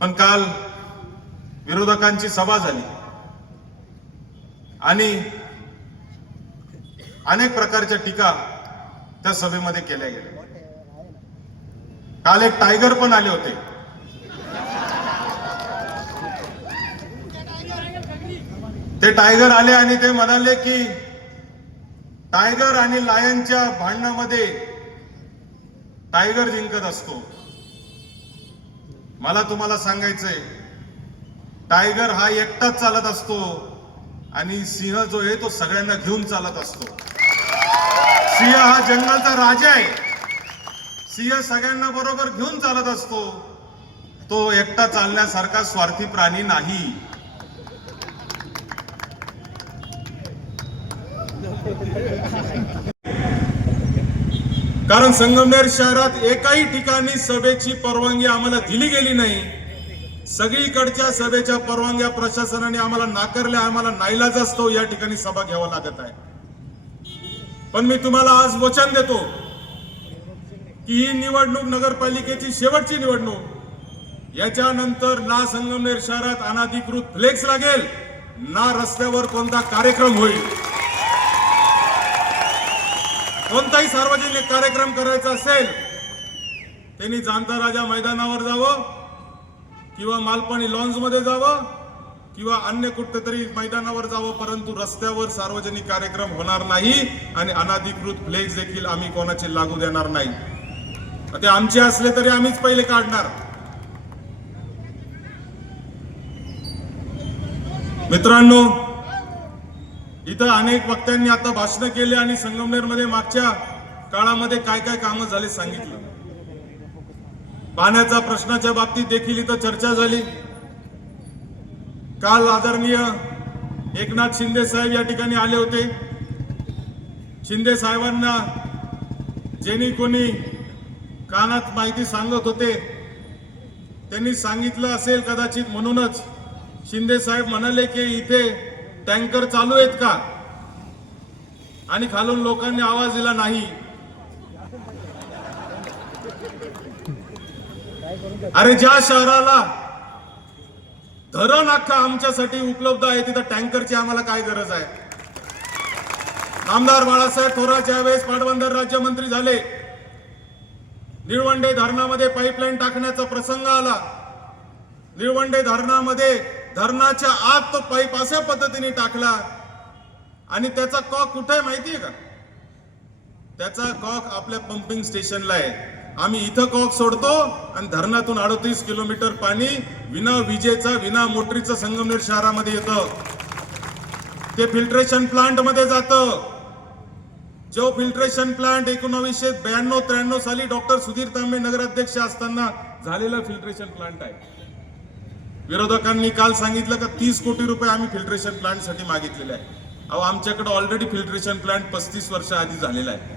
पण काल विरोधकांची सभा झाली आणि अनेक प्रकारच्या टीका त्या सभेमध्ये केल्या गेल्या। काल एक टायगर पण आले होते। ते टायगर आले आणि ते म्हणाले की टायगर आणि लायनच्या भांडणामध्ये टायगर जिंकत असतो। मला तुम्हाला सांगायचंय, टायगर हा एकटाच चालत असतो आणि सिंह जो आहे तो सगळ्यांना घेऊन चालत असतो। सिंह हा जंगलाचा राजा आहे। सिंह सगळ्यांना बरोबर घेऊन चालत असतो। तो एकटा चालण्यासारखा स्वार्थी प्राणी नाही। कारण संगमनेर शहरात एकाही ठिकाणी सभेची परवानगी आम्हाला दिली गेली नाही। सगळीकडच्या सभेच्या परवानग्या प्रशासनाने आम्हाला नाकारल्या। आम्हाला नाईलाज असतो या ठिकाणी सभा घ्यावा लागत आहे। पण मी तुम्हाला आज वचन देतो की ही निवडणूक नगरपालिकेची शेवटची निवडणूक। याच्यानंतर ना संगमनेर शहरात अनधिकृत फ्लेक्स लागेल, ना रस्त्यावर कोणता कार्यक्रम होईल। कोणताही सार्वजनिक कार्यक्रम करायचा असेल त्यांनी जाणता राजा मैदानावर जावं किंवा मालपाणी लॉन्स मध्ये जावं किंवा अन्य कुठेतरी मैदानावर जावं, परंतु रस्त्यावर सार्वजनिक कार्यक्रम होणार नाही आणि अनधिकृत फ्लेक्स देखील आम्ही कोणाचे लागू देणार नाही। ते आमचे असले तरी आम्हीच पहिले काढणार। मित्रांनो, इथं अनेक वक्त्यांनी आता भाषण केले आणि संगमनेरमध्ये मागच्या काळामध्ये काय काय कामं झाली सांगितलं। पाण्याच्या प्रश्नाच्या बाबतीत देखील इथं चर्चा झाली। काल आदरणीय एकनाथ शिंदे साहेब या ठिकाणी आले होते। शिंदे साहेबांना ज्यांनी कोणी कानात माहिती सांगत होते त्यांनी सांगितलं असेल कदाचित, म्हणूनच शिंदे साहेब म्हणाले की इथे टँकर चालू आहेत का, आणि खालून लोकांनी आवाज दिला नाही। अरे ज्या शहराला धरण अख्खा आमच्यासाठी उपलब्ध आहे तिथं टँकरची आम्हाला काय गरज आहे। आमदार बाळासाहेब थोरात ज्यावेळेस पाटबंधारे राज्यमंत्री झाले, निळवंडे धरणामध्ये पाईपलाईन टाकण्याचा प्रसंग आला। निळवंडे धरणामध्ये धरणाच्या आत तो पाईप अशा पद्धतीने टाकला आणि त्याचा कॉक कुठे माहितीये का? त्याचा कॉक आपल्या पंपिंग स्टेशनला आहे। आम्ही इथं कॉक सोडतो आणि धरणातून 38 किलोमीटर पाणी विना विजेचा विना मोटरीचं संगमनेर शहरामध्ये येतं। ते फिल्ट्रेशन प्लांट मध्ये जातं। जो फिल्ट्रेशन प्लांट 1992-93 साली डॉक्टर सुधीर तांबे नगराध्यक्ष असताना झालेला फिल्ट्रेशन प्लांट आहे। विरोधकांनी काल सांगितलं का 30 कोटी रुपये आम्ही फिल्ट्रेशन प्लांट साठी मागितलेले आहे। अहो, आमच्याकडे ऑलरेडी फिल्ट्रेशन प्लांट 35 वर्ष आधी झालेला आहे।